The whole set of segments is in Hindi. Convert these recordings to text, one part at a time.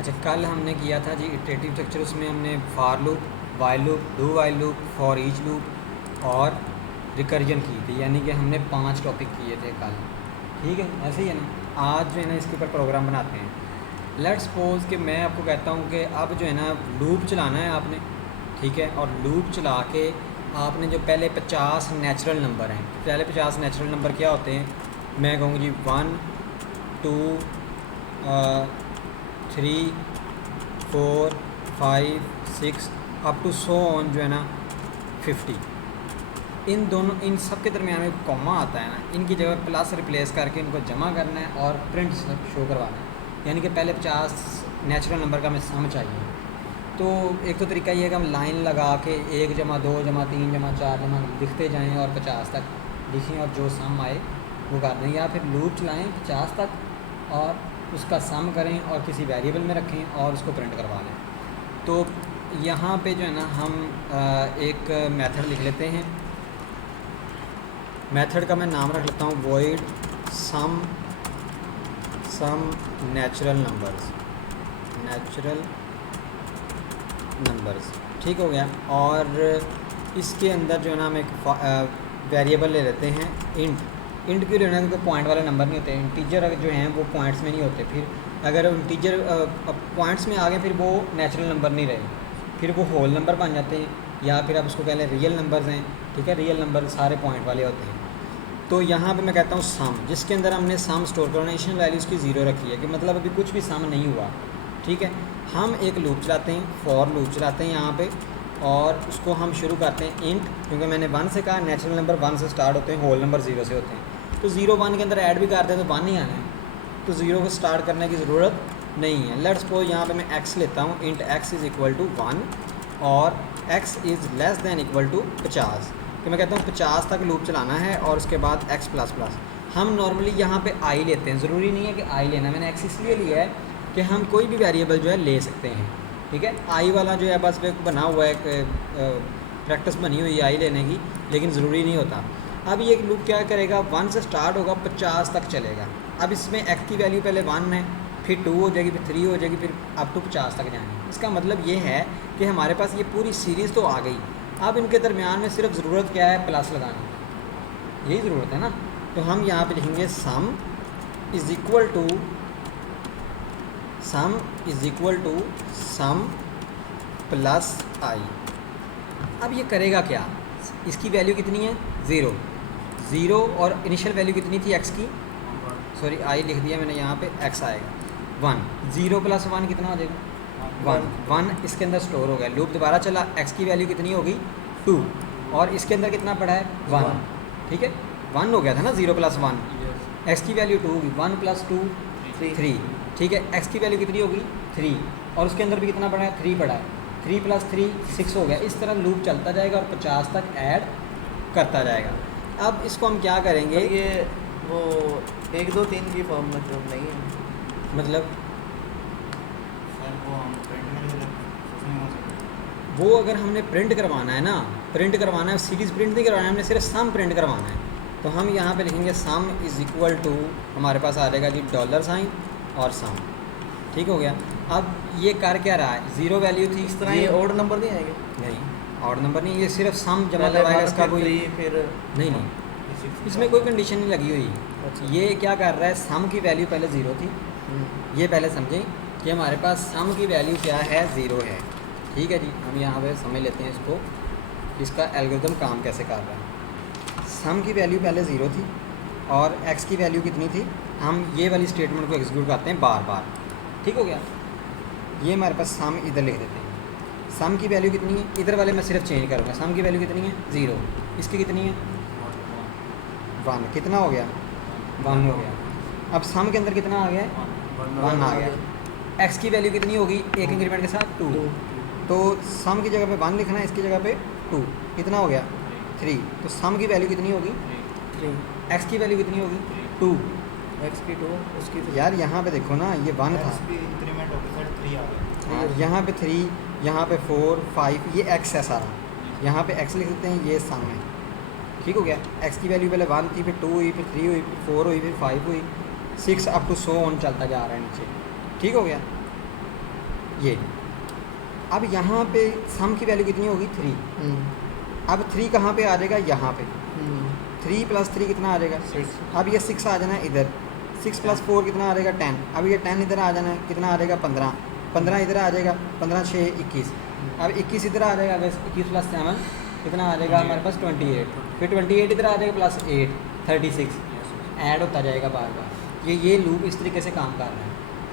अच्छा, कल हमने किया था जी इटरेटिव स्ट्रक्चर। उसमें हमने for loop, while loop, do while loop, for each loop और रिकर्जन की थी, यानी कि हमने 5 टॉपिक किए थे कल। ठीक है, ऐसे ही है ना। आज जो है ना इसके ऊपर प्रोग्राम बनाते हैं। लेट्स सपोज कि मैं आपको कहता हूँ कि अब जो है ना लूप चलाना है आपने, ठीक है। और लूप चला के आपने जो पहले 50 नेचुरल नंबर हैं, पहले 50 नेचुरल नंबर क्या होते हैं, मैं कहूँगी जी 1 2 3 4 5 6 अप टू सो ऑन, जो है ना 50। इन दोनों, इन सब के दरमियान में कॉमा आता है ना, इनकी जगह प्लस रिप्लेस करके इनको जमा करना है और प्रिंट शो करवाना है। यानी कि पहले 50 नेचुरल नंबर का हमें सम चाहिए। तो एक तो तरीका ये है कि हम लाइन लगा के 1 जमा 2 जमा 3 जमा 4 जमा लिखते जाएँ और 50 तक लिखें और जो सम आए वो कर दें, या फिर लूप चलाएँ 50 तक और उसका सम करें और किसी वेरिएबल में रखें और उसको प्रिंट करवा लें। तो यहाँ पे जो है ना हम एक मेथड लिख लेते हैं। मेथड का मैं नाम रख लेता हूँ वॉइड सम नेचुरल नंबर्स। ठीक हो गया। और इसके अंदर जो है ना हम एक वेरिएबल ले लेते हैं इंट क्यों लेना है, क्योंकि पॉइंट वाले नंबर नहीं होते। इंटीजर जो हैं वो पॉइंट्स में नहीं होते। फिर अगर इंटीजर पॉइंट्स में आ गए फिर वो नेचुरल नंबर नहीं रहे, फिर वो होल नंबर बन जाते हैं, या फिर आप उसको कह लें रियल नंबर्स हैं। ठीक है, रियल नंबर सारे पॉइंट वाले होते हैं। तो यहाँ पे मैं कहता हूँ सम, जिसके अंदर हमने सम स्टोर करना, इनिशियल वैल्यूज़ की 0 रखी है कि मतलब अभी कुछ भी सम नहीं हुआ। ठीक है, हम एक लूप चलाते हैं, फॉर लूप चलाते हैं यहाँ पे, और उसको हम शुरू करते हैं इंट, क्योंकि मैंने 1 से कहा नेचुरल नंबर 1 से स्टार्ट होते हैं, होल नंबर 0 से होते हैं। तो 0 1 के अंदर ऐड भी करते हैं तो 1 ही आना है, तो 0 को स्टार्ट करने की ज़रूरत नहीं है। लेट्स सपोज यहाँ पे मैं x लेता हूँ, int x is equal to 1 और x is less than equal to 50। तो मैं कहता हूँ 50 तक लूप चलाना है और उसके बाद x प्लस प्लस। हम नॉर्मली यहाँ पे i लेते हैं, ज़रूरी नहीं है कि i लेना, मैंने x इसलिए लिया है कि हम कोई भी वेरिएबल जो है ले सकते हैं। ठीक है, i वाला जो है बस एक बना हुआ है, एक प्रैक्टिस बनी हुई है i लेने की, लेकिन ज़रूरी नहीं होता। अब ये लूप क्या करेगा, 1 से स्टार्ट होगा 50 तक चलेगा। अब इसमें x की वैल्यू पहले 1 है, फिर 2 हो जाएगी, फिर 3 हो जाएगी, फिर अप टू 50 तक जाएंगे। इसका मतलब ये है कि हमारे पास ये पूरी सीरीज़ तो आ गई। अब इनके दरमियान में सिर्फ ज़रूरत क्या है, प्लस लगाने की, यही ज़रूरत है ना। तो हम यहाँ पे लिखेंगे sum is equal to sum plus i. अब ये करेगा क्या, इसकी वैल्यू कितनी है 0 और इनिशियल वैल्यू कितनी थी x की, सॉरी आई लिख दिया मैंने यहाँ पे, x आएगा 1। 0 प्लस 1 कितना हो जाएगा 1 इसके अंदर स्टोर हो गया। लूप दोबारा चला, x की वैल्यू कितनी होगी 2 और इसके अंदर कितना पड़ा है 1। ठीक है, 1 हो गया था ना 0 प्लस 1, x की वैल्यू 2 होगी, 1 प्लस 2 3। ठीक है, x की वैल्यू कितनी होगी 3 और उसके अंदर भी कितना पड़ा है 3 पड़ा है, 3 प्लस 3 6 हो गया। इस तरह लूप चलता जाएगा और 50 तक ऐड करता जाएगा। अब इसको हम क्या करेंगे, ये वो 1 2 3 की फॉर्म मतलब नहीं है, मतलब वो अगर हमने प्रिंट करवाना है ना, प्रिंट करवाना है, सीरीज़ प्रिंट नहीं करवाना है, हमने सिर्फ सम प्रिंट करवाना है। तो हम यहाँ पे लिखेंगे सम इज़ इक्वल टू, हमारे पास आ जाएगा जी $साइन और सम। ठीक हो गया। अब ये कर क्या रहा है, 0 वैल्यू थी, इस तरह ये ऑड नंबर नहीं आएंगे, नहीं ऑड नंबर नहीं, ये सिर्फ सम जमा करवाएगा, इसका कोई फिर नहीं, इसमें कोई कंडीशन नहीं लगी हुई। अच्छा। ये क्या कर रहा है, सम की वैल्यू पहले 0 थी, ये पहले समझें कि हमारे पास सम की वैल्यू क्या है 0 है। ठीक है जी, हम यहाँ पे समझ लेते हैं इसको, इसका एल्गोरिथम काम कैसे कर रहा है। सम की वैल्यू पहले 0 थी और x की वैल्यू कितनी थी, हम ये वाली स्टेटमेंट को एग्जीक्यूट करते हैं बार बार। ठीक हो गया, ये हमारे पास सम इधर लिख देते हैं। सम की वैल्यू कितनी है, इधर वाले मैं सिर्फ चेंज करूँगा, सम की वैल्यू कितनी है 0, इसकी कितनी है 1, कितना हो गया 1 हो गया। अब सम के अंदर कितना आ गया 1 आ गया। x की वैल्यू कितनी होगी एक इंक्रीमेंट के साथ 2, तो सम की जगह पे 1 लिखना है, इसकी जगह पे 2, कितना हो गया 3। तो सम की वैल्यू कितनी होगी 3, x की वैल्यू कितनी होगी 2, x की 2 उसकी 3। यार यहाँ पे देखो ना, ये 1 था, इंक्रीमेंट होकर फिर 3 आ गया। यहाँ पे 3, यहाँ पे 4 5, ये x है सारा, यहाँ पे x लिख देते हैं, ये सम है। ठीक हो गया, x की वैल्यू पहले 1 थी, फिर 2 हुई, फिर 3 हुई, फिर 4 हुई, फिर 5 हुई, 6 अप टू सो ऑन चलता जा रहा है नीचे। ठीक हो गया, ये अब यहाँ पे सम की वैल्यू कितनी होगी 3। अब 3 कहाँ पे आ जाएगा, यहाँ पे 3 + 3 कितना आ जाएगा 6। अब ये 6 आ जाना है इधर, 6 + 4 कितना आ जाएगा 10। अब ये 10 इधर आ जाना है, कितना आ जाएगा 15, 15 इधर आ जाएगा, 15 6 21। अब 21 इधर आ जाएगा, अगर 21 + 7 कितना आ जाएगा हमारे पास 28। फिर 28 इधर आ जाएगा +8 36, ऐड होता जाएगा बार बार। ये लूप इस तरीके से काम कर रहा है।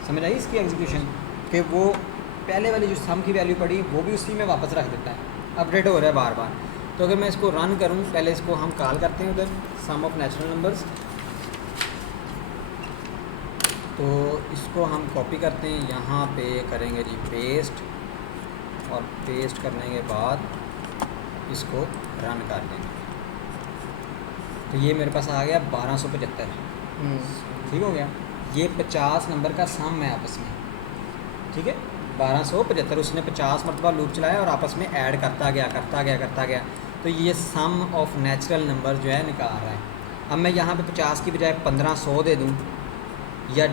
समझ आई इसकी एग्जीक्यूशन, कि वो पहले वाली जो सम की वैल्यू पड़ी वो भी उसी में वापस रख देता है, अपडेट हो रहा है बार बार। तो अगर मैं इसको रन करूं, पहले इसको हम कॉल करते हैं उधर सम ऑफ नेचुरल नंबर्स, तो इसको हम कॉपी करते हैं, यहाँ पे करेंगे जी पेस्ट, और पेस्ट करने के बाद इसको रन कर देंगे। तो ये मेरे पास आ गया 1275, ठीक हो गया। ये 50 नंबर का सम है आपस में, ठीक है 1275। उसने 50 मरतबा लूप चलाया और आपस में ऐड करता गया। तो ये सम ऑफ नेचुरल नंबर जो है निकाल रहा है। अब मैं यहाँ पे 50 की बजाय 1500 दे दूँ या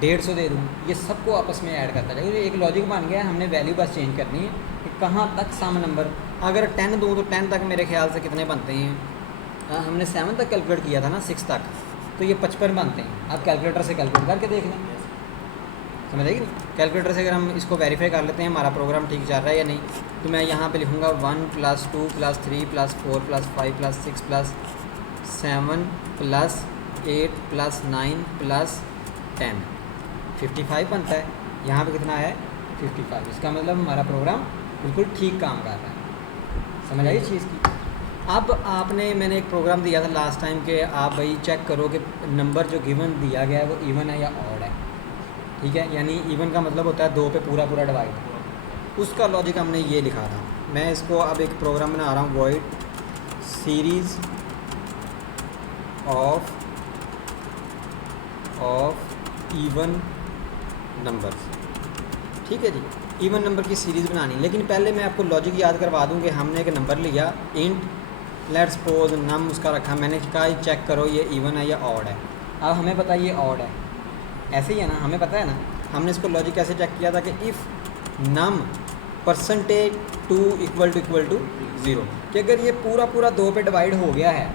150 दे दूँ, ये सबको आपस में ऐड करता जाएगा। एक लॉजिक बन गया है, हमने वैल्यू बस चेंज करनी है कि कहाँ तक सम नंबर। अगर 10 दूँ तो 10 तक मेरे ख्याल से कितने बनते हैं, हमने 7 तक कैलकुलेट किया था ना, 6 तक, तो ये 55 बनते हैं। आप कैलकुलेटर से कैलकुलेट करके देख लें, समझ आएगी नहीं। कैलकुलेटर से अगर हम इसको वेरीफाई कर लेते हैं हमारा प्रोग्राम ठीक चल रहा है या नहीं, तो मैं यहाँ पे लिखूँगा 1 + 2 + 3 + 4 + 5 + 6 + 7 + 8 + 9 + 10 55 बनता है। यहाँ पे कितना है 55। इसका मतलब हमारा प्रोग्राम बिल्कुल ठीक काम कर रहा है। समझ आई चीज़ की। अब मैंने एक प्रोग्राम दिया था लास्ट टाइम के, आप भाई चेक करो कि नंबर जो गिवन दिया गया है वो इवन है या ऑड है, ठीक है। यानी इवन का मतलब होता है 2 पे पूरा डिवाइड। उसका लॉजिक हमने ये लिखा था। मैं इसको अब एक प्रोग्राम बना रहा हूँ, void series of even numbers, ठीक है जी। इवन नंबर की सीरीज़ बनानी, लेकिन पहले मैं आपको लॉजिक याद करवा दूँ कि हमने एक नंबर लिया इंट, लेट्स सपोज नम उसका रखा, मैंने कहा चेक करो ये इवन है या ऑड है। अब हमें पता है ये ऑड है, ऐसे ही है ना, हमें पता है ना। हमने इसको लॉजिक कैसे चेक किया था कि इफ़ नम %2 = 0, कि अगर ये पूरा 2 पे डिवाइड हो गया है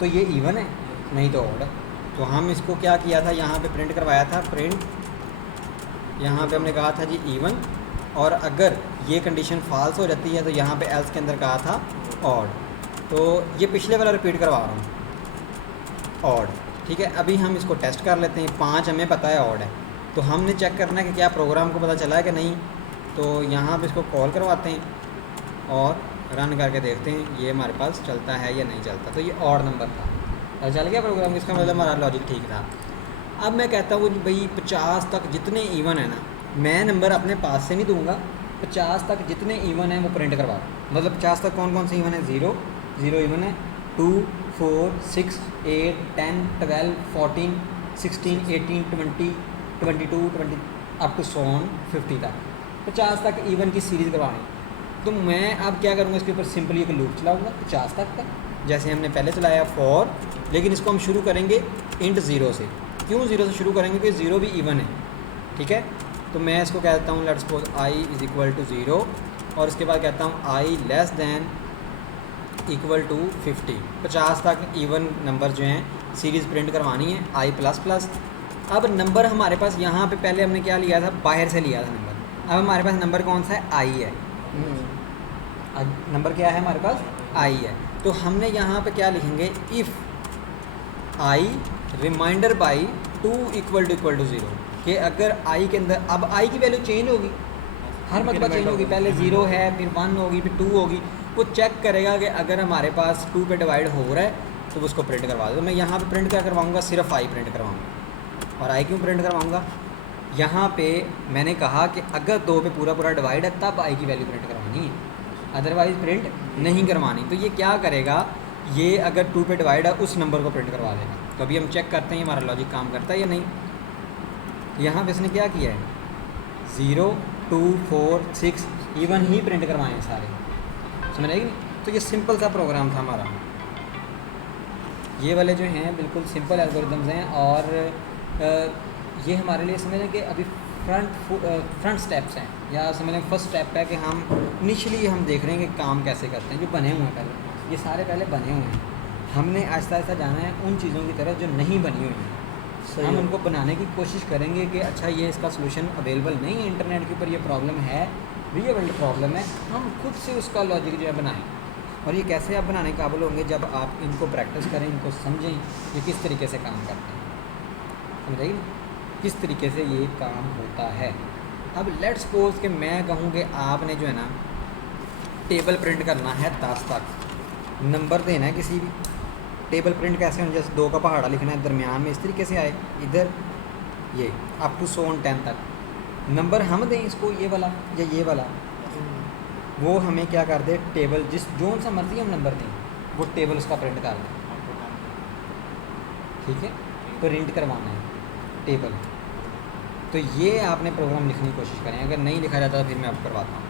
तो ये इवन है, नहीं तो ऑड है। तो हम इसको क्या किया था, यहाँ पे प्रिंट करवाया था, प्रिंट यहाँ पे हमने कहा था जी इवन, और अगर ये कंडीशन फॉल्स हो जाती है तो यहाँ पे एल्स के अंदर कहा था ऑड। तो ये पिछले वाला रिपीट करवा रहा हूँ, ऑड, ठीक है। अभी हम इसको टेस्ट कर लेते हैं। 5 हमें पता है ऑड है, तो हमने चेक करना है कि क्या प्रोग्राम को पता चला है कि नहीं। तो यहाँ पे इसको कॉल करवाते हैं और रन करके देखते हैं ये हमारे पास चलता है या नहीं चलता। तो ये ऑड नंबर था, पता चल गया प्रोग्राम, इसका मतलब हमारा लॉजिक ठीक था। अब मैं कहता हूँ भाई 50 तक जितने इवन है ना, मैं नंबर अपने पास से नहीं दूंगा, 50 तक जितने इवन है वो प्रिंट करवा रहा हूँ। मतलब 50 तक कौन कौन से इवन है, 0 इवन है, 2 4 6 8 10 12 14 16 18 20 22 20 अप टू 50 तक, 50 तक इवन की सीरीज़ करवानी। तो मैं अब क्या करूँगा, इसके ऊपर सिंपली एक लूप चलाऊँगा 50 तक जैसे हमने पहले चलाया फॉर, लेकिन इसको हम शुरू करेंगे इंट 0 से। क्यों 0 से शुरू करेंगे, क्योंकि 0 भी इवन है, ठीक है। तो मैं इसको कहता हूँ लेट्स सपोज i = 0, और इसके बाद कहता हूँ i <= 50। 50 तक इवन नंबर जो हैं सीरीज़ प्रिंट करवानी है i++। अब नंबर हमारे पास यहाँ पे पहले हमने क्या लिया था, बाहर से लिया था नंबर। अब हमारे पास नंबर कौन सा है, i है। नंबर क्या है हमारे पास, i है। तो हमने यहाँ पे क्या लिखेंगे, इफ़ i रिमाइंडर बाई 2 = 0, कि अगर i के अंदर, अब i की वैल्यू चेंज होगी, हर मतलब चेंज होगी। पहले 0 है, फिर 1 होगी, फिर 2 होगी। वो चेक करेगा कि अगर हमारे पास 2 पे डिवाइड हो रहा है तो उसको प्रिंट करवा दो। मैं यहाँ पे प्रिंट क्या करवाऊँगा, सिर्फ i प्रिंट करवाऊँगा। और i क्यों प्रिंट करवाऊँगा, यहाँ पे मैंने कहा कि अगर 2 पे पूरा डिवाइड है तब i की वैल्यू प्रिंट करवानी है, अदरवाइज़ प्रिंट नहीं करवानी। तो ये क्या करेगा, ये अगर 2 पे डिवाइड है उस नंबर को प्रिंट करवा देगा। तो अभी हम चेक करते हैं हमारा लॉजिक काम करता है या नहीं। यहाँ पे इसने क्या किया है, 0 2 4 6 इवन ही प्रिंट करवाए हैं सारे, समझ आएगी। तो ये सिंपल सा प्रोग्राम था हमारा। ये वाले जो हैं बिल्कुल सिंपल एल्गोरिदम्स हैं, और ये हमारे लिए समझें कि अभी फ्रंट स्टेप्स हैं, या समझ लें फर्स्ट स्टेप है कि हम इनिशियली हम देख रहे हैं कि काम कैसे करते हैं, जो बने हुए हैं पहले, ये सारे पहले बने हुए हैं। हमने आहिस्ता आहिस्ता जाना है उन चीज़ों की तरफ जो नहीं बनी हुई हैं। सही हम है। उनको बनाने की कोशिश करेंगे कि अच्छा ये इसका सोल्यूशन अवेलेबल नहीं है इंटरनेट के ऊपर, ये प्रॉब्लम है, रियल वर्ल्ड प्रॉब्लम है, हम खुद से उसका लॉजिक जो है बनाएं। और ये कैसे आप बनाने के काबिल होंगे जब आप इनको प्रैक्टिस करें, इनको समझें ये किस तरीके से काम करते हैं, समझाइए किस तरीके से ये काम होता है। अब लेट्स सपोज कि मैं कहूँ कि आपने जो है ना टेबल प्रिंट करना है 10 तक, नंबर देना है किसी भी, टेबल प्रिंट कैसे होना, जैसे 2 का पहाड़ा लिखना है, दरमियान में इस तरीके से आए, इधर ये अप टू 100 और 10 तक नंबर हम दें इसको, ये वाला या ये वाला, वो हमें क्या कर दे, टेबल जिस जोन सा मर्जी हम नंबर दें वो टेबल उसका प्रिंट कर दें, ठीक है, प्रिंट करवाना है टेबल। तो ये आपने प्रोग्राम लिखने की कोशिश करें, अगर नहीं लिखा जाता तो फिर मैं आपको करवाता हूँ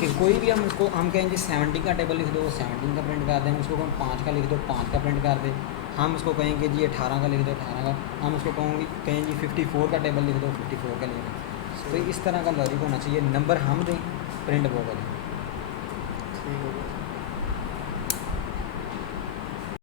कि कोई भी हम उसको हम कहें जी 70 का टेबल लिख दो, वो 17 का प्रिंट कर दें, उसको हम 5 का लिख दो, 5 का प्रिंट कर दें, हम उसको कहेंगे जी 18 का लिख दो, 18 का, हम उसको कहें जी 54 का टेबल लिख दो, 54 का लिख दो। तो इस तरह का लॉजिक होना चाहिए, नंबर हम दें, प्रिंट वो करें। ठीक है।